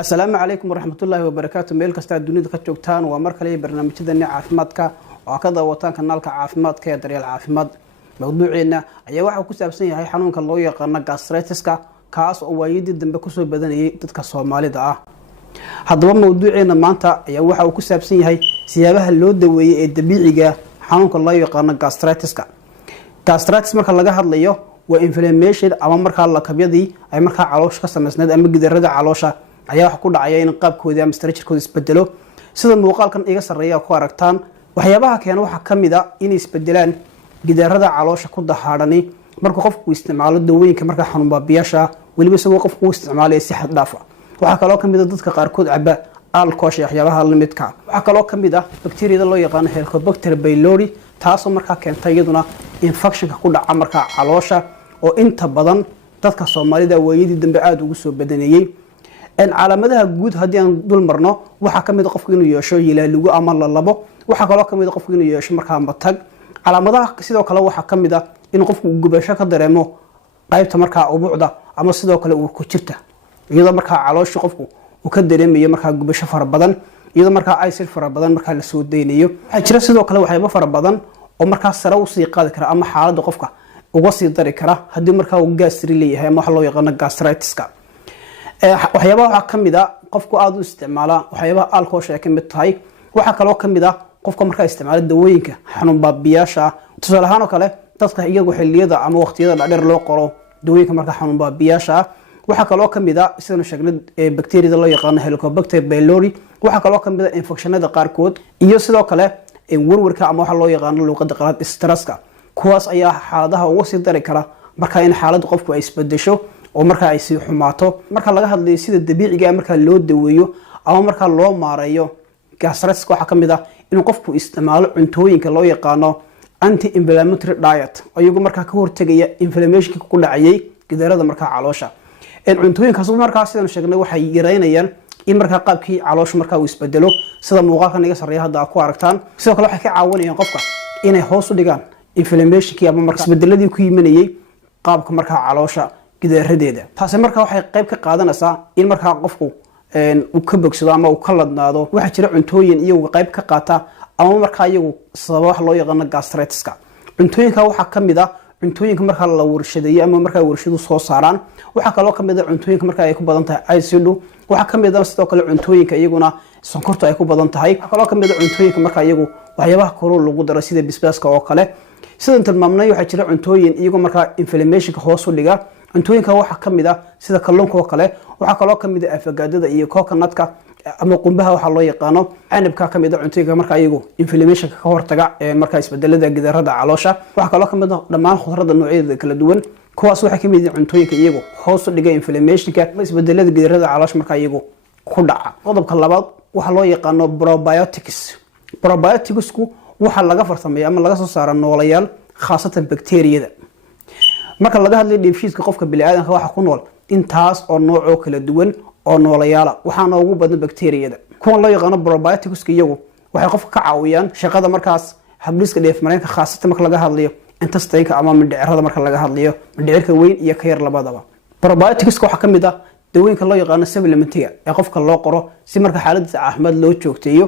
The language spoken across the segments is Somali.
السلام عليكم ورحمة الله وبركاته. ميل كستا الدنيا كجوجتان ومركلي برنامجنا عافمادك وكذا وطن كنالك عافمادك يا دريال عافماد. موضوعنا ayaa waxa ku saabsan yahay xanuunka loo yaqaan gastritis-ka kaas oo waayidii dambe ku soo badanayay dadka Soomaalida ah. Haddaba mawduuceena maanta ayaa waxa uu ku saabsan yahay siyaabaha loo daweeyay ee dabiiciga xanuunka loo yaqaan gastritis-ka. Gastritis marka laga hadlayo waa inflammation ama marka la kabyadii ay marka caloosha ka samaysnayd ama gidarada caloosha ayaa wax ku dhacaya in qaabkooda ama structure-kooda isbedelo sida muuqaalkan iga sareeya ku aragtaan waxyaabaha keena waxa kamid ah in isbedelaan gidarada caloosha ku dahaadhani marka qofku isticmaalo dawooyinka marka xanuun baabiyaasha waliba isagoo qofku isticmaalay si xad dhaaf ah waxa kale oo kamid ah dadka qaar kood caba alcohol waxyaabaha la midka waxa kale oo kamid ah bakteeriyada loo yaqaan Helicobacter pylori taasoo marka keenta iyaduna infection ku dhaca marka caloosha oo inta badan dadka Soomaalida waayidii dambe aad ugu soo badanayay ان calaamadaha guud hadii aan dul marno waxa kamid ah qofku inuu yeesho yilaalugu ama la labo waxa kale oo kamid ah qofku inuu yeesho marka matag calaamadaha sidoo kale waxa kamid ah in qofku gubasho ka dareemo qaybta marka ubuucda ama sidoo kale uu ku jirta iyadoo marka caloosha qofku uu ka dareemayo marka gubasho fara badan iyadoo marka ay sir fara badan marka la soo deynayo waxa jira sidoo kale waxyaabo fara badan oo marka sare u sii qaadi kara ama xaaladda qofka uga sii dari kara hadii marka uu gastri leeyahay ama waxa loo yaqaan gastritis-ka waxyaabaha waxa kamid ah qofku aad u isticmaala waxyaabaha alcohol ay kamid tahay waxa kale oo kamid ah qofka marka isticmaalo dawooyinka xanuun baabiyaasha tusaale ahaan oo kale dadka iyagu xilliyada ama waqtiyada dheer loo qoro dawooyinka marka xanuun baabiyaasha waxa kale oo kamid ah sidoo sheegnay bakteeriyada loo yaqaan Helicobacter pylori waxa kale oo kamid ah infectionada qaar kood iyo sidoo kale warwarka ama waxa loo yaqaan luqadda qalaad stresska kuwaas ayaa xaaladaha ugu sii dari kara marka in xaaladda qofku ay isbedesho oo marka ay si xumaato marka laga hadlayo sida dabiiciga marka loo daweeyo ama marka loo maareeyo gastritis waxa kamid ah in qofku isticmaalo cuntooyinka loo yaqaan anti-inflammatory diet ayagu marka ka hortagaya inflammation ku dhacayay gidarada marka caloosha cuntooyinkaas marka sidaan sheegnay waxay yareynayaan in marka qaabkii caloosha marka uu isbedelo sida muuqaalkan iga sareeya hadda ku aragtaan sidoo kale waxay ka caawinayaan qofka inay hoos u dhigaan inflammation-kii ama marka isbedeladii ku yimaanayay qaabka marka caloosha gidaradeeda taasi marka waxay qayb ka qaadanaysaa in marka qofku uu ka bogsado ama uu ka ladnaado waxa jira cuntooyin iyagu qayb ka qaata ama marka iyagu sabab wax loo yaqaan gastritis-ka cuntooyinka waxa kamid ah cuntooyinka marka la warshadeeyo ama marka warshadu soo saaraan waxa kale oo kamid ah cuntooyinka marka ay ku badan tahay acidu waxa kamid ah sidoo kale cuntooyinka iyaguna sonkorta ay ku badan tahay waxa kale oo kamid ah cuntooyinka marka iyagu waxyaabaha kale lagu daro sida bisbaaska oo kale sidoo tilmaamnay waxa jira cuntooyin iyagu marka inflammation-ka hoos u dhiga cuntooyinka waxa kamid ah sida kalluunka oo kale waxa kale oo kamid ah afagaadada iyo coconut-ka ama qumbaha waxa loo yaqaano canabka kamid ah cuntooyinka marka iyagu inflammation-ka ka hortaga marka isbedelada gidarada caloosha waxa kale oo kamid ah dhammaan khudradda noocyada kala duwan kuwaas waxa kamid ah cuntooyinka iyagu hoos u dhiga inflammation-ka isbedelada gidarada caloosha marka iyagu ku dhaca qodobka labaad waxa loo yaqaano probiotics waxa laga farsameeyaa ama laga soo saaraa noolayaal khaasatan bakteeriyada marka laga hadlayo dheefshiidka qofka bini'aadamka waxa ku nool intaas oo nooc oo kala duwan oo noolayaal waxaana ugu badan bakteeriyada kuwa loo yaqaan probiotics iyagu waxay qofka ka caawiyaan shaqada markaas habdhiska dheefmareenka khaasatan marka laga hadlayo intestine-ka ama mindhicirada marka laga hadlayo mindhicirka weyn iyo ka yar labadaba probiotics waxa kamid ah dawooyinka loo yaqaan supplementiga ee qofka loo qoro si marka xaaladdiisa caafimaad loo joogteeyo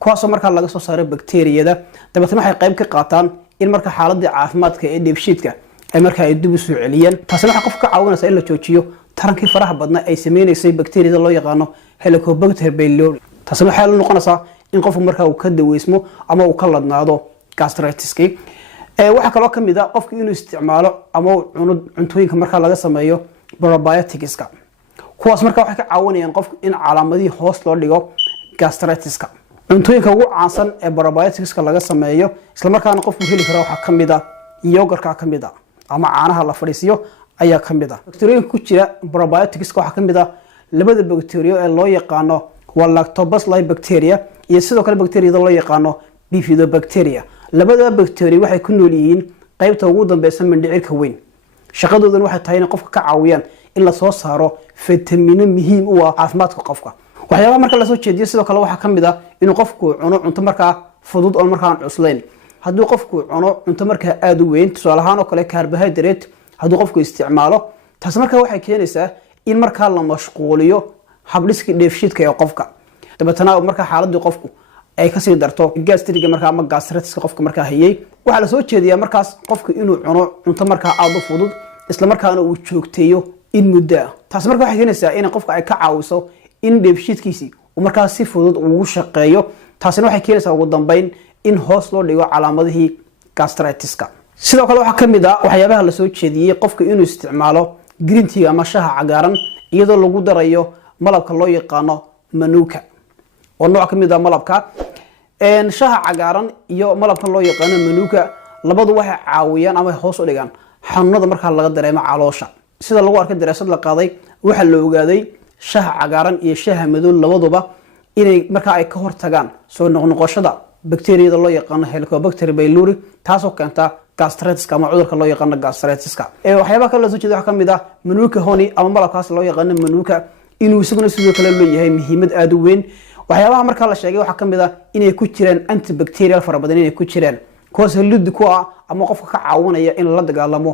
kuwaasoo marka laga soo saaro bakteeriyada dabeetana waxay qayb ka qaataan in marka xaaladda caafimaadka ee dheefshiidka ay marka ay dib u soo celiyaan taasina waxa qofka ka caawinaysa in la joojiyo tarankii faraha badna ay sameeynaysa bakteeriyada loo yaqaan Helicobacter pylori taasina waxay la noqonaysaa in qofku marka uu ka daweysmo ama uu ka ladnaado gastritis-ki waxa kale oo kamid ah qofku inuu isticmaalo ama cuntooyinka marka laga sameeyo probiotics-ka kuwaas marka waxay ka caawinayaan qofku in calaamadii hoos loo dhigo gastritis-ka cuntooyinka ugu caansan ee probiotics-ka laga sameeyo isla markaana qofku heli karo waxa kamid ah yogurt-ka kamid ah ama caanaha la fadhiisiyo ayaa kamid ah bakteeriyada ku jira probiotics-ka waxa kamid ah labada bakteeriyo ee loo yaqaano lactobacillus bacteria iyo sidoo kale bakteeriyada loo yaqaano bifidobacteria labada bakteeriyo waxay ku nool yihiin qaybta ugu dambaysa mindhicirka weyn shaqadoodan waxay tahay in qofka ka caawiyaan in la soo saaro fiitamiino muhiim u ah caafimaadka qofka waxyaabaha marka la soo jeediyo sidoo kale waxa kamid ah inuu qofku cuno cunto marka fudud oo marka aan cuslayn haddii qofku cuno cunto marka aad u weyn tusaale ahaan oo kale carbohydrate haddii qofku isticmaalo taas marka waxay keenaysaa in marka la mashquuliyo habdhiska dheefshiidka ee qofka dabeetana marka xaaladii qofku ay ka sii darto gastriga marka ama gastritis qofka marka hayay waxa la soo jeediyaa markaas qofka inuu cuno cunto marka aad u fudud isla markaana uu joogteeyo in muddo taas marka waxay keenaysaa in qofka ay ka caawiso in dheefshiidkiisi uu marka si fudud ugu shaqeeyo taasina waxay keenaysaa ugu dambeyn in hoos loo dhigo calaamadihii gastritiska sidoo kale waxa kamid ah waxyaabaha la soo jeediyay qofka inuu isticmaalo green tea ama shaaha cagaaran iyadoo lagu darayo malabka loo yaqaano manuka oo nooc kamid ah malabka shaaha cagaaran iyo malabka loo yaqaano manuka labadu waxay caawiyaan ama hoos u dhigaan xanuunada marka laga dareemo caloosha sida lagu arkay daraasad la qaaday waxa la ogaaday shaaha cagaaran iyo shaaha madow labaduba inay marka ay ka hortagaan soo noqnoqoshada bakteeriyada loo yaqaano Helicobacter pylori taasoo keenta gastritis ama cudurka loo yaqaano gastritis waxyaabaha kale la soo jeedo waxa kamid ah manuka honey ama malabkaas loo yaqaano manuka inuu isaguna sidoo kale leeyahay muhiimad aad u weyn waxyaabaha marka la sheegay waxa kamid ah inay ku jiraan antibacterial farabadan inay ku jiraan kuwaas lid ku ah ama qofka ka caawinaya in la dagaalamo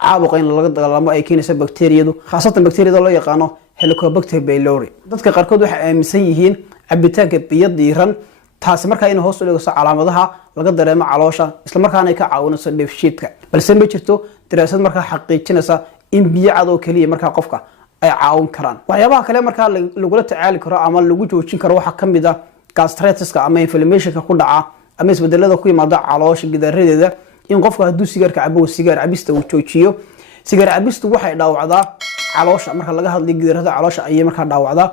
caabuqa in laga dagaalamo ay keenaysa bakteeriyadu khaasatan bakteeriyada loo yaqaano Helicobacter pylori dadka qaarkood waxay aaminsan yihiin cabitaanka biyo diiran taasi marka in hoos u dhigo calaamadaha laga dareemo caloosha isla markaana ay ka caawinayso dheefshiidka balse ma jirto daraasad marka xaqiijinaysa in biyo cad oo kaliya marka qofka ay caawin karaan waxyaabaha kale marka lagula tacaali karo ama lagu joojin karo waxa kamid ah gastritiska ama inflammationka ku dhaca ama isbedelada ku yimaada caloosha gidaaradeeda in qofka hadduu sigaarka cabo sigaar cabista uu joojiyo sigaar cabistu waxay dhaawacdaa caloosha marka laga hadlayo gidaarada caloosha ayay marka dhaawacdaa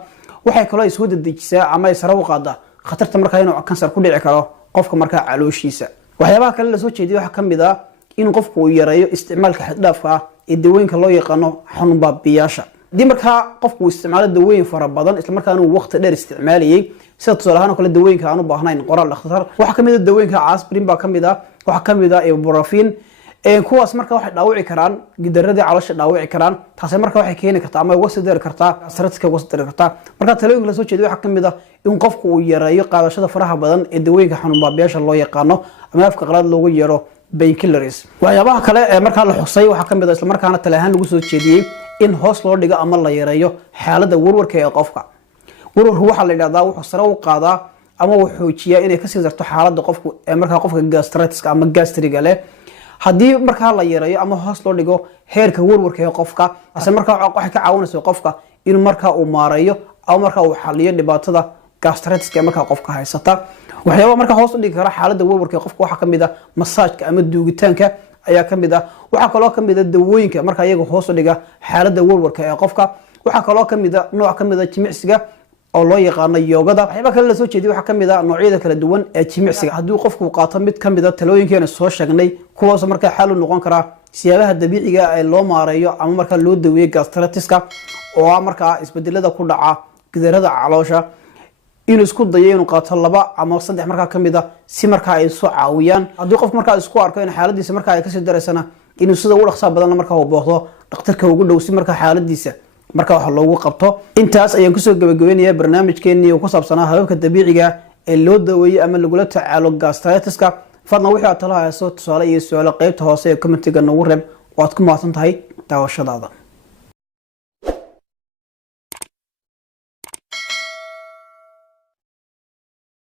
waxay kale isku dedejisaa ama sare u qaadaa khatarta marka inuu kansar ku dhici karo qofka marka calooshiisa waxyaabaha kale la soo jeediyo waxa kamid ah in qofku uu yareeyo isticmaalka xad dhaafka ah ee dawooyinka loo yaqaano xanuun baabiyaasha dii marka qofku uu isticmaalo dawooyin fara badan isla markaana uu waqti dheer isticmaalayay sida tusaale ahaan kale dawooyinka aan u baahnayn qoraal dhakhtar waxa kamid ah dawooyinka aspirin baa kamid ah waxa kamid ah ibuprofen kuwaas marka waxay dhaawici karaan gidaradii caloosha dhaawici karaan taas marka waxay keeni kartaa ama uga sidar kartaa gastritis uga sidar kartaa marka talooyinka la soo jeediyo waxa kamid ah in qofku uu yareeyo qaadashada faraha badan ee dawooyinka xanuun baabiyaasha loo yaqaano ama afka qalaad loogu yeero painkillers waxyaabaha kale ee marka la xusay waxa kamid ah isla markaana talahaan lagu soo jeediyay in hoos loo dhigo ama la yareeyo xaaladda warwarka ee qofka warwarku waxa la yiraahdaa wuxuu sare u qaadaa ama uu xoojiyaa inay ka sii darto xaaladda qofku ee marka qofka gastritis ama gastriga leh haddii marka la yareeyo ama hoos loo dhigo heerka warwarka ee qofka asal marka waxay ka caawinaysaa qofka in marka uu maareeyo ama marka uu xaliyo dhibaatada gastritis marka qofka haysata waxyaabo marka hoos u dhigi kara xaaladda warwarka ee qofka waxa kamid ah masaajka ama duugitaanka ayaa kamid ah waxa kale oo kamid ah dawooyinka marka iyaga hoos u dhiga xaaladda warwarka ee qofka waxa kale oo kamid ah nooc kamid ah jimicsiga oo loo yaqaano yoogada waxyaabo kale la soo jeediyo waxa kamid ah noocyada kala duwan ee jimicsiga haddii qofku qaato mid kamid ah talooyinkeena soo sheegnay kuwaas marka xal u noqon kara siyaabaha dabiiciga ah ee loo maareeyo ama marka loo daweeyo gastritiska oo marka isbedelada ku dhaca gidaarada caloosha inuu isku dayo inuu qaato 2 ama 3 marka kamid ah si marka ay soo caawiyaan haddii qofku marka isku arko in xaaladiisa marka ay ka sii dareysana inuu sida ugu dhaqso badan marka uu booqdo dhakhtarka ugu dhow si marka xaaladiisa marka wax loogu qabto intaas ayaan ku soo gabagabeynayaa barnaamijkeennii oo ku saabsanaa hababka dabiiciga ee loo daweeyo ama lagula tacaalo gastritiska fadlan wixii aad talo hayso tusaale iyo su'aalo qaybta hoose ee commentiga nagu reeb waad ku mahadsan tahay daawashadaada